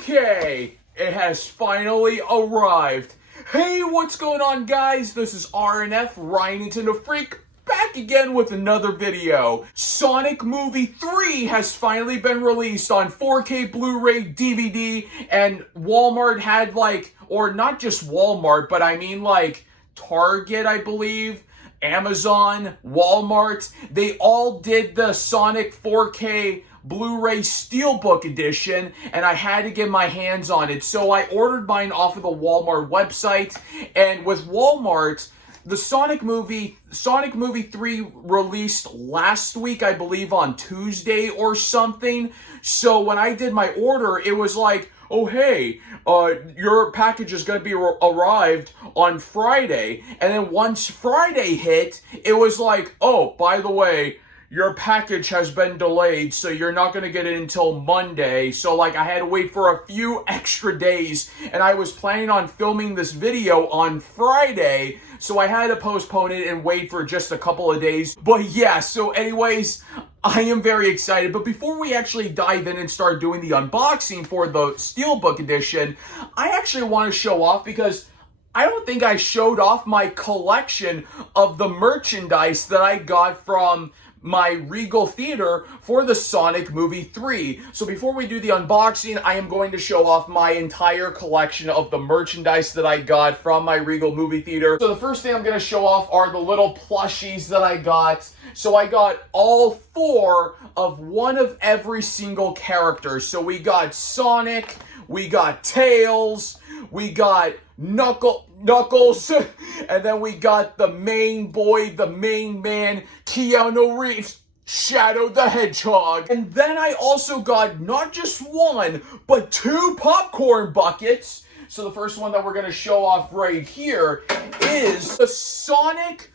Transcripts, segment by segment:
Okay, it has finally arrived. Hey, what's going on, guys? This is RNF, Ryan Nintendo Freak, back again with another video. Sonic Movie 3 has finally been released on 4K Blu-ray DVD, and Walmart had or not just Walmart, but I mean Target, I believe, Amazon, Walmart, they all did the Sonic 4K Blu-ray Steelbook edition, and I had to get my hands on it. So I ordered mine off of the Walmart website, and with Walmart, the Sonic Movie 3 released last week, I believe on Tuesday or something. So when I did my order, it was like, oh hey, your package is going to be arrived on Friday. And then once Friday hit, it was like, oh, by the way, your package has been delayed, so you're not going to get it until Monday. So, I had to wait for a few extra days, and I was planning on filming this video on Friday, so I had to postpone it and wait for just a couple of days. But yeah, so anyways, I am very excited. But before we actually dive in and start doing the unboxing for the Steelbook edition, I actually want to show off, because I don't think I showed off my collection of the merchandise that I got from my Regal Theater for the Sonic Movie 3. So before we do the unboxing, I am going to show off my entire collection of the merchandise that I got from my Regal Movie Theater. So the first thing I'm going to show off are the little plushies that I got. So I got all 4 of one of every single character. So we got Sonic, we got Tails, we got Knuckles, and then we got the main boy, the main man, Keanu Reeves, Shadow the Hedgehog. And then I also got not just 1, but 2 popcorn buckets. So the first one that we're going to show off right here is the Sonic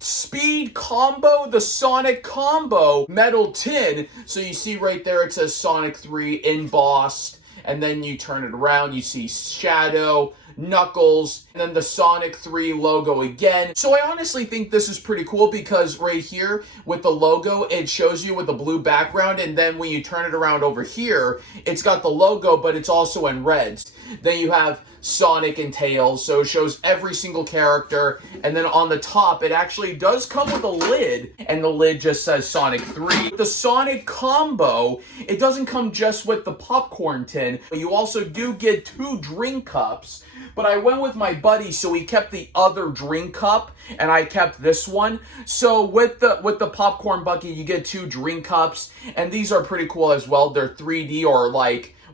Speed Combo, the Sonic Combo metal tin. So you see right there, it says Sonic 3 embossed. And then you turn it around, you see Shadow, Knuckles, and then the Sonic 3 logo again. So I honestly think this is pretty cool, because right here with the logo, it shows you with the blue background, and then when you turn it around over here, it's got the logo, but it's also in reds. Then you have Sonic and Tails, so it shows every single character, and then on the top, it actually does come with a lid, and the lid just says Sonic 3. The Sonic Combo, it doesn't come just with the popcorn tin, but you also do get 2 drink cups. But I went with my buddy, so he kept the other drink cup, and I kept this one. So with the popcorn bucket, you get 2 drink cups, and these are pretty cool as well. They're 3D, or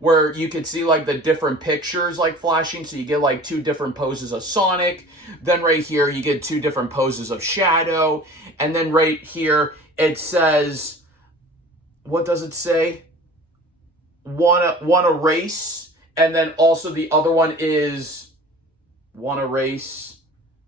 where you can see the different pictures flashing, so you get 2 different poses of Sonic. Then right here, you get 2 different poses of Shadow. And then right here, it says, what does it say? Wanna race. And then also the other one is, wanna race,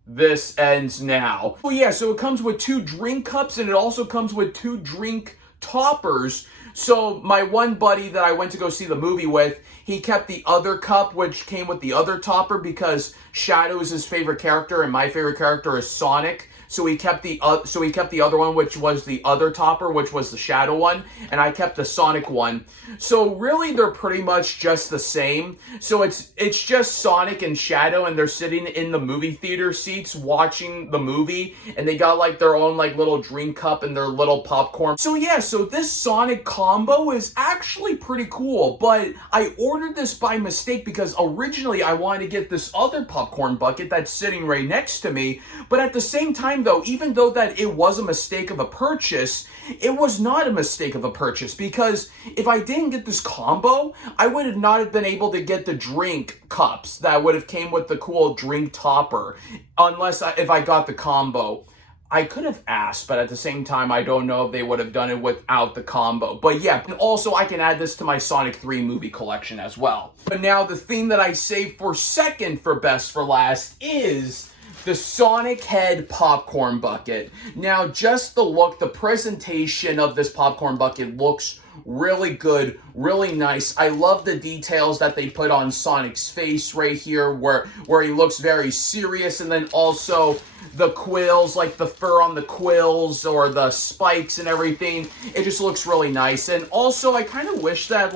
this ends now. Oh yeah, so it comes with 2 drink cups, and it also comes with 2 drink toppers. So my one buddy that I went to go see the movie with, he kept the other cup, which came with the other topper, because Shadow is his favorite character, and my favorite character is Sonic. So he kept the other one, which was the other topper, which was the Shadow one, and I kept the Sonic one. So really, they're pretty much just the same. So it's just Sonic and Shadow, and they're sitting in the movie theater seats watching the movie, and they got their own little drink cup and their little popcorn. So yeah, so this Sonic combo is actually pretty cool, but I ordered this by mistake, because originally I wanted to get this other popcorn bucket that's sitting right next to me, but at the same time though, even though that it was a mistake of a purchase, it was not a mistake of a purchase, because if I didn't get this combo, I would not have been able to get the drink cups that would have came with the cool drink topper, if I got the combo. I could have asked, but at the same time, I don't know if they would have done it without the combo. But yeah, and also I can add this to my Sonic 3 movie collection as well. But now the thing that I saved for second for best for last is the Sonic Head popcorn bucket. Now, just the look, the presentation of this popcorn bucket looks really good, really nice. I love the details that they put on Sonic's face right here, where he looks very serious, and then also the quills, the fur on the quills or the spikes and everything. It just looks really nice. And also, I kind of wish that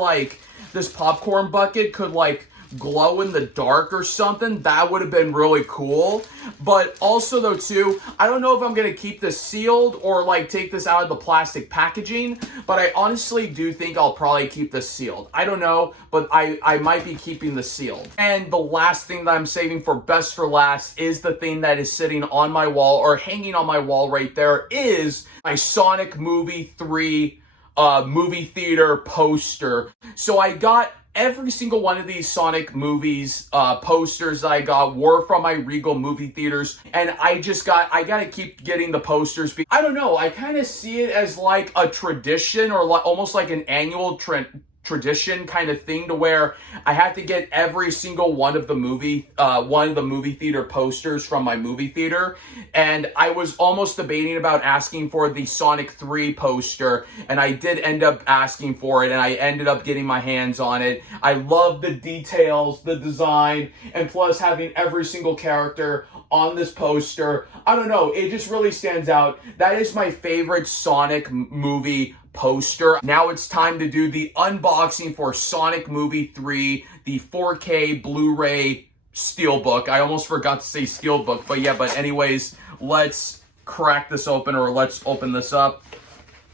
this popcorn bucket could like glow in the dark or something, that would have been really cool. But also though too, I don't know if I'm gonna keep this sealed or like take this out of the plastic packaging, but I honestly do think I'll probably keep this sealed. I don't know, but I might be keeping this sealed. And the last thing that I'm saving for best for last is the thing that is sitting on my wall or hanging on my wall right there, is my Sonic Movie 3 movie theater poster. So I got every single one of these Sonic movies posters that I got were from my Regal movie theaters, and I gotta keep getting the posters. I don't know, I kind of see it as like a tradition, or like almost like an annual tradition kind of thing, to where I have to get every single one of the movie theater posters from my movie theater. And I was almost debating about asking for the Sonic 3 poster, and I did end up asking for it, and I ended up getting my hands on it. I love the details, the design, and plus having every single character on this poster. I don't know, it just really stands out. That is my favorite Sonic movie poster. Now it's time to do the unboxing for Sonic Movie 3, the 4K Blu-ray Steelbook. I almost forgot to say Steelbook, but yeah, but anyways, let's crack this open, or let's open this up.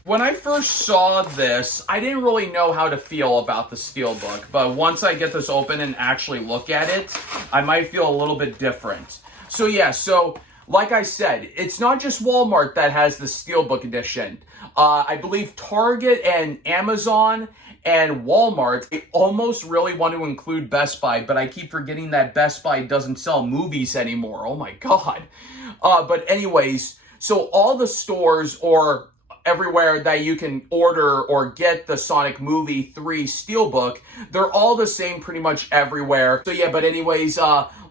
When I first saw this, I didn't really know how to feel about the Steelbook, but once I get this open and actually look at it, I might feel a little bit different. So yeah, like I said, it's not just Walmart that has the Steelbook edition. I believe Target and Amazon and Walmart, they almost really want to include Best Buy, but I keep forgetting that Best Buy doesn't sell movies anymore. Oh my God. But anyways, so all the stores or everywhere that you can order or get the Sonic Movie 3 Steelbook, they're all the same pretty much everywhere. So yeah, but anyways,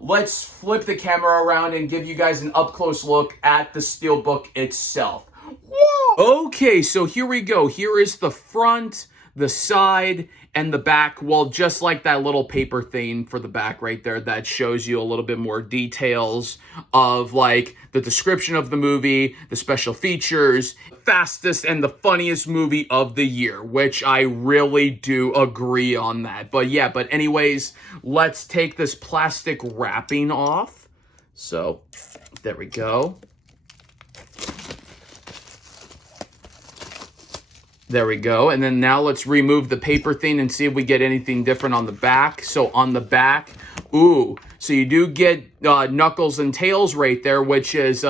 let's flip the camera around and give you guys an up-close look at the Steelbook itself. Whoa! Okay, so here we go. Here is the front, the side, and the back. Well, just like that little paper thing for the back right there that shows you a little bit more details of like the description of the movie, the special features, fastest and the funniest movie of the year, which I really do agree on that. But yeah, but anyways, let's take this plastic wrapping off. So there we go. There we go. And then now let's remove the paper thing and see if we get anything different on the back. So on the back, ooh, so you do get Knuckles and Tails right there, which is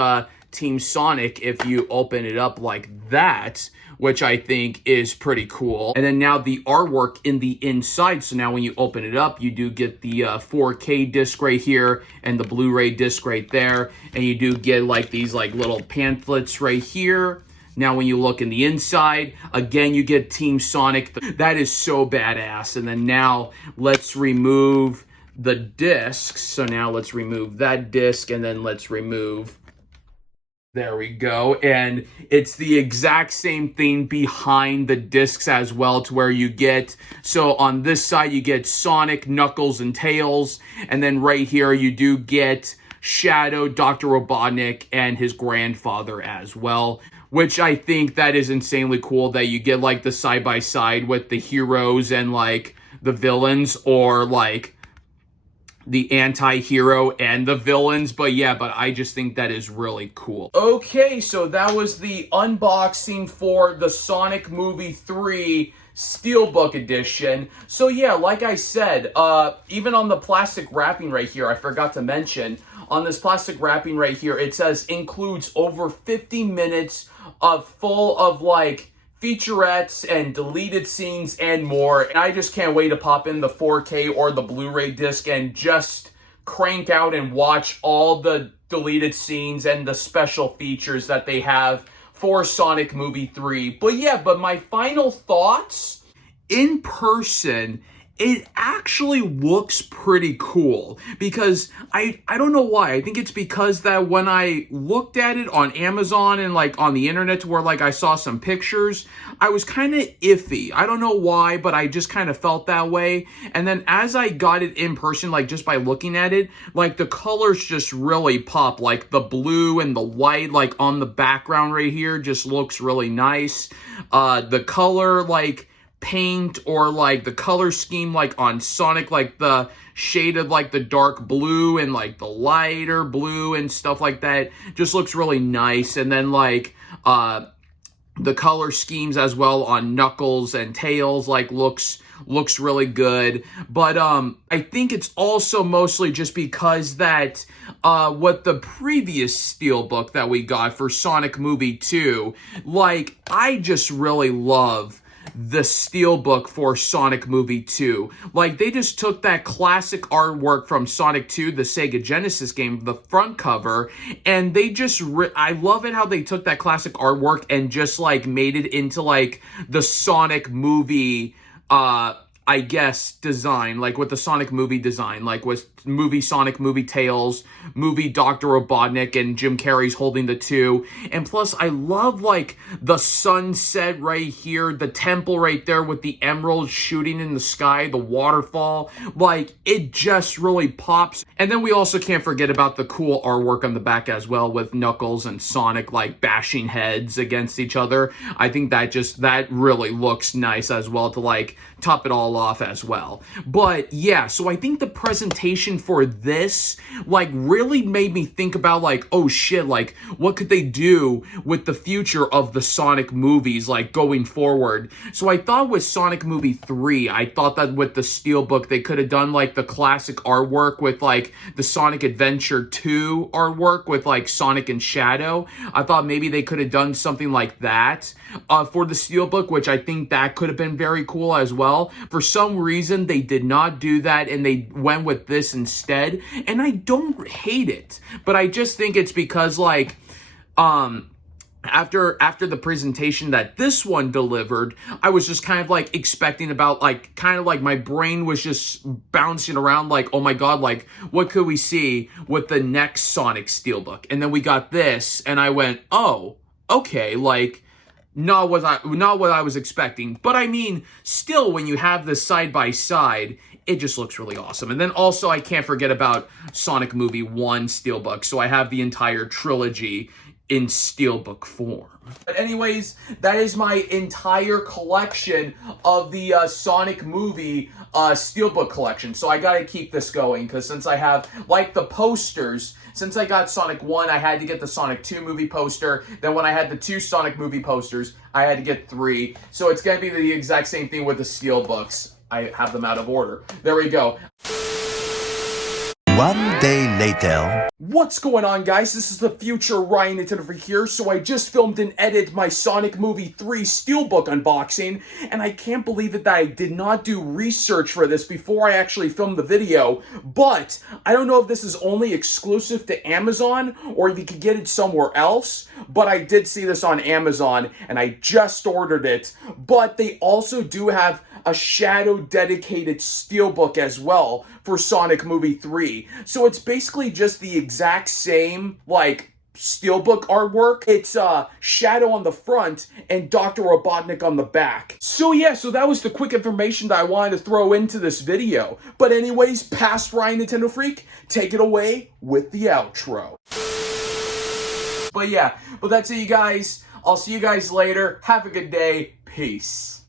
Team Sonic if you open it up like that, which I think is pretty cool. And then now the artwork in the inside. So now when you open it up, you do get the 4K disc right here and the Blu-ray disc right there. And you do get like these like little pamphlets right here. Now, when you look in the inside, again, you get Team Sonic. That is so badass. And then now, let's remove the discs. So now let's remove that disc, and then let's remove... There we go. And it's the exact same thing behind the discs as well, to where you get... So on this side, you get Sonic, Knuckles, and Tails. And then right here, you do get Shadow, Dr. Robotnik, and his grandfather as well, which I think that is insanely cool that you get like the side-by-side with the heroes and like the villains, or like the anti-hero and the villains. But yeah, but I just think that is really cool. Okay, so that was the unboxing for the Sonic Movie 3 Steelbook edition. So yeah, like I said, even on the plastic wrapping right here, I forgot to mention, on this plastic wrapping right here, it says includes over 50 minutes of full of like featurettes and deleted scenes and more. And I just can't wait to pop in the 4K or the Blu-ray disc and just crank out and watch all the deleted scenes and the special features that they have for Sonic Movie 3. But yeah, but my final thoughts, in person, it actually looks pretty cool, because I don't know why. I think it's because that when I looked at it on Amazon and like on the internet, where like I saw some pictures, I was kind of iffy. I don't know why, but I just kind of felt that way. And then as I got it in person, like just by looking at it, like the colors just really pop. Like the blue and the white, like on the background right here, just looks really nice. The color, like paint or like the color scheme like on Sonic, like the shade of like the dark blue and like the lighter blue and stuff like that just looks really nice. And then like the color schemes as well on Knuckles and Tails like looks really good. But I think it's also mostly just because that what the previous Steelbook that we got for Sonic Movie 2, like I just really love the Steelbook for Sonic Movie 2. Like, they just took that classic artwork from Sonic 2, the Sega Genesis game, the front cover, and they just, I love it how they took that classic artwork and just, like, made it into, like, the Sonic movie, I guess, design, like with the Sonic movie design, like with movie Sonic, movie Tails, movie Dr. Robotnik, and Jim Carrey's holding the two. And plus, I love, like, the sunset right here, the temple right there with the emerald shooting in the sky, the waterfall. Like, it just really pops. And then we also can't forget about the cool artwork on the back as well with Knuckles and Sonic, like, bashing heads against each other. I think that really looks nice as well to, like, top it all off as well. But yeah, so I think the presentation for this like really made me think about like, oh shit, like what could they do with the future of the Sonic movies like going forward. So I thought with Sonic Movie 3, I thought that with the Steelbook they could have done like the classic artwork with like the Sonic Adventure 2 artwork with like Sonic and Shadow. I thought maybe they could have done something like that for the Steelbook, which I think that could have been very cool as well. For some reason, they did not do that, and they went with this instead, and I don't hate it, but I just think it's because, like, after the presentation that this one delivered, I was just kind of, like, expecting about, like, kind of, like, my brain was just bouncing around, like, oh my god, like, what could we see with the next Sonic Steelbook? And then we got this, and I went, oh, okay, like, not what I was expecting. But I mean, still, when you have this side by side, it just looks really awesome. And then also, I can't forget about Sonic Movie 1 Steelbook. So I have the entire trilogy in Steelbook form. But anyways, that is my entire collection of the Sonic Movie Steelbook collection. So I gotta keep this going, because since I have, like, the posters, since I got Sonic 1, I had to get the Sonic 2 movie poster. Then when I had the 2 Sonic movie posters, I had to get 3. So it's gonna be the exact same thing with the Steelbooks. I have them out of order. There we go. One day later. What's going on, guys? This is the future Ryan Nintendo Freak here. So I just filmed and edited my Sonic Movie 3 Steelbook unboxing, and I can't believe it that I did not do research for this before I actually filmed the video. But I don't know if this is only exclusive to Amazon or if you could get it somewhere else, but I did see this on Amazon and I just ordered it. But they also do have a Shadow dedicated Steelbook as well for Sonic Movie 3. So it's basically just the exact same, like, Steelbook artwork. It's Shadow on the front and Dr. Robotnik on the back. So yeah, so that was the quick information that I wanted to throw into this video. But anyways, past Ryan Nintendo Freak, take it away with the outro. But yeah, that's it, you guys. I'll see you guys later. Have a good day. Peace.